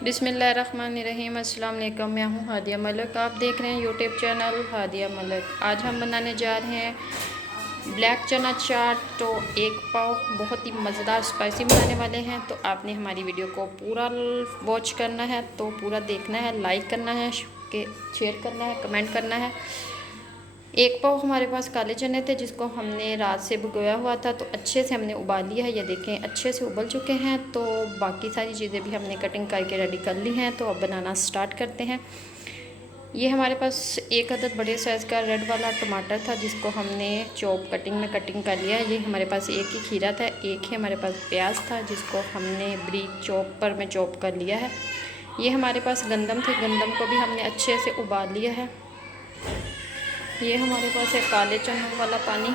बिस्मिल्लाहिर्रहमानिर्रहीम। अस्सलाम वालेकुम। मैं हूँ हादिया मलिक, आप देख रहे हैं यूट्यूब चैनल हादिया मलिक। आज हम बनाने जा रहे हैं ब्लैक चना चाट। तो एक पाव बहुत ही मज़ेदार स्पाइसी बनाने वाले हैं। तो आपने हमारी वीडियो को पूरा वॉच करना है, तो पूरा देखना है, लाइक करना है, शेयर करना है, कमेंट करना है। एक पाव हमारे पास काले चने थे जिसको हमने रात से भिगोया हुआ था, तो अच्छे से हमने उबाल लिया है। ये देखें अच्छे से उबल चुके हैं। तो बाकी सारी चीज़ें भी हमने कटिंग करके रेडी कर ली हैं। तो अब बनाना स्टार्ट करते हैं। ये हमारे पास एक अदद बड़े साइज़ का रेड वाला टमाटर था जिसको हमने कटिंग में कटिंग कर लिया। ये हमारे पास एक ही खीरा था, एक ही हमारे पास प्याज था जिसको हमने ब्रीक चॉपर में चॉप कर लिया है। ये हमारे पास गंदम थी, गंदम को भी हमने अच्छे से उबाल लिया है। ये हमारे पास है काले चनों वाला पानी,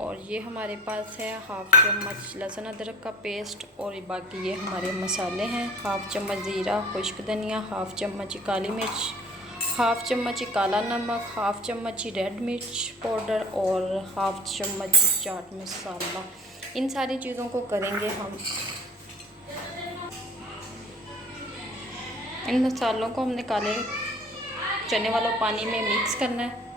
और ये हमारे पास है हाफ़ चम्मच लहसुन अदरक का पेस्ट, और बाकी ये हमारे मसाले हैं। हाफ़ चम्मच ज़ीरा, खुश्क धनिया, हाफ़ चम्मच काली मिर्च, हाफ़ चम्मच काला नमक, हाफ़ चम्मच रेड मिर्च पाउडर और हाफ़ चम्मच चाट मसाला। इन सारी चीज़ों को करेंगे हम, इन मसालों को हमने काले चने वाला पानी में मिक्स करना है।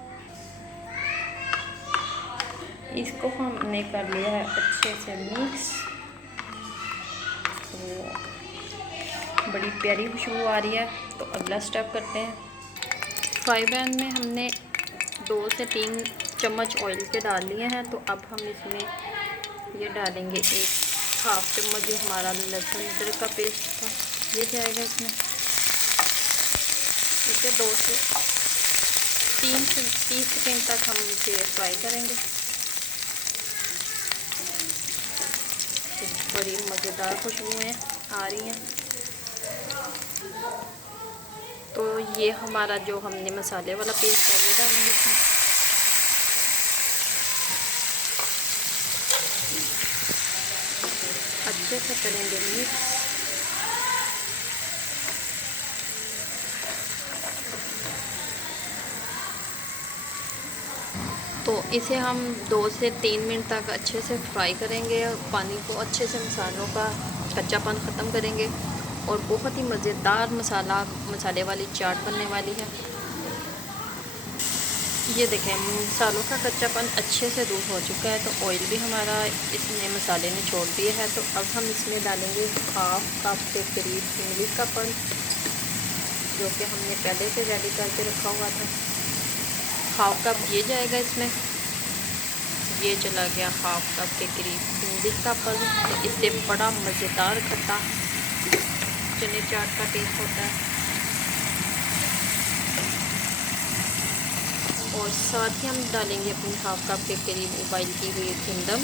इसको हमने कर लिया है अच्छे से मिक्स। तो बड़ी प्यारी खुशबू आ रही है। तो अगला स्टेप करते हैं। फ्राई पैन में हमने 2 से 3 चम्मच ऑयल के डाल लिए हैं। तो अब हम इसमें ये डालेंगे एक हाफ़ चम्मच जो हमारा लहसुन अदरक का पेस्ट था, ये जाएगा इसमें। इसे 2 से 30 सेकेंड तक हम इसे फ्राई करेंगे। बड़ी मज़ेदार खुशबुएँ आ रही हैं। तो ये हमारा जो हमने मसाले वाला पेस्ट है ये डालेंगे इसमें। अच्छे से करेंगे मिक्स। तो इसे हम 2 से 3 मिनट तक अच्छे से फ्राई करेंगे। पानी को अच्छे से मसालों का कच्चापन ख़त्म करेंगे, और बहुत ही मज़ेदार मसाले वाली चाट बनने वाली है। ये देखें मसालों का कच्चापन अच्छे से दूर हो चुका है। तो ऑयल भी हमारा इसने मसाले ने छोड़ दिया है। तो अब हम इसमें डालेंगे हाफ़ कप के करीब इमली का पल्प, जो कि हमने पहले से रेडी करके रखा हुआ था। हाफ़ कप ये जाएगा इसमें। ये चला गया हाफ़ कप के करीब इमली का पल्प। तो इससे बड़ा मज़ेदार खट्टा चने चाट का टेस्ट होता है। और साथ ही हम डालेंगे अपनी हाफ़ कप के करीब उबाइल की हुई गंदम।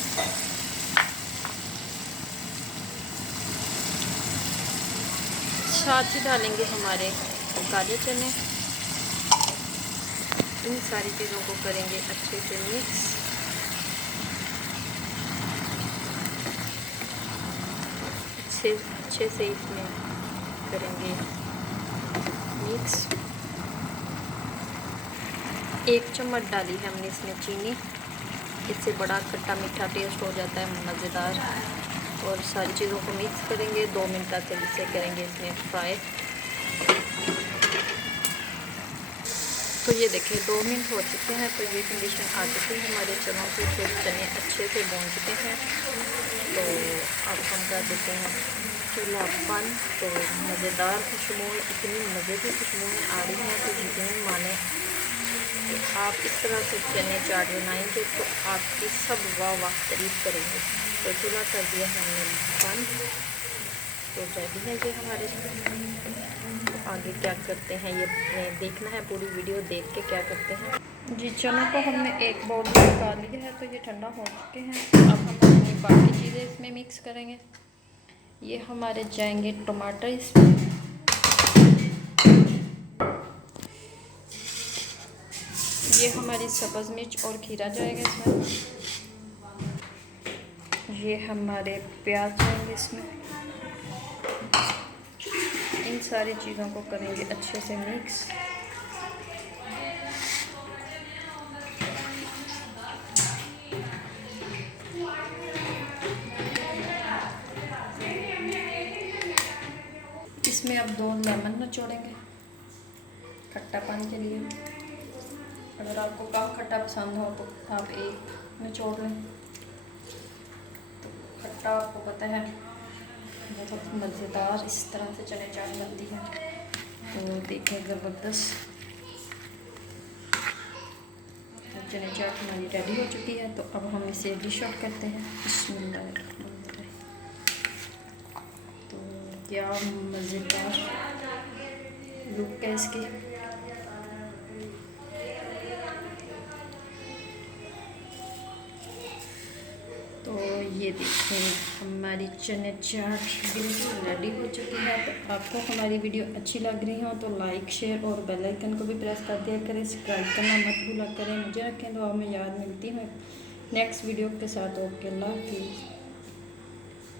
साथ ही डालेंगे हमारे काले चने। इन सारी चीज़ों को करेंगे अच्छे से मिक्स। अच्छे से इसमें करेंगे मिक्स। 1 चम्मच डाली है हमने इसमें चीनी, इससे बड़ा खट्टा मीठा टेस्ट हो जाता है, मज़ेदार। और सारी चीज़ों को मिक्स करेंगे 2 मिनट तक इसे करेंगे इसमें फ्राई। तो ये देखिए 2 मिनट हो चुके हैं। तो ये कंडीशन आ चुकी है हमारे चनों की, फिर चने अच्छे से भून चुके हैं। तो अब हम कर देते हैं चूल्हा बंद। तो मज़ेदार खुशबुएँ, इतनी मज़े की खुशबुएँ आ रही हैं तो यकीन माने कि आप इस तरह से चने चाट बनाएंगे तो आपकी सब वाह वाह तारीफ़ करेंगे। तो चूल्हा कर दिया हमने बंद। तो रेडी है ये हमारे। तो आगे क्या करते हैं ये देखना है, पूरी वीडियो देख के क्या करते हैं। जी चनों को हमने एक बाउल में निकाल लिया है। तो ये ठंडा हो चुके हैं। अब हम अपनी बाकी चीज़ें इसमें मिक्स करेंगे। ये हमारे जाएंगे टमाटर इसमें, ये हमारी सब्ज़ मिर्च और खीरा जाएगा इसमें, ये हमारे प्याज जाएंगे इसमें। इन सारी चीज़ों को करेंगे अच्छे से मिक्स। इसमें अब 2 लेमन निचोड़ेंगे खट्टापन के लिए। अगर आपको कम खट्टा पसंद हो तो आप 1 निचोड़ लें। तो खट्टा आपको पता है बहुत मज़ेदार इस तरह से चने चाट बनती है। तो देखें ज़बरदस्त चने चाट हमारी रेडी हो चुकी है। तो अब हम इसे डिश आउट करते हैं। बिस्मिल्लाह। तो क्या मज़ेदार लुक है इसकी। तो ये देखें हमारी चने चाट बिल्कुल रेडी हो चुकी है। तो आपको हमारी वीडियो अच्छी लग रही हो तो लाइक शेयर और बेल आइकन को भी प्रेस कर दिया करें। सब्सक्राइब करना मत भूला करें। मुझे रखें दुआ में याद। मिलती हूँ नेक्स्ट वीडियो के साथ। ओके, अल्लाह हाफिज़।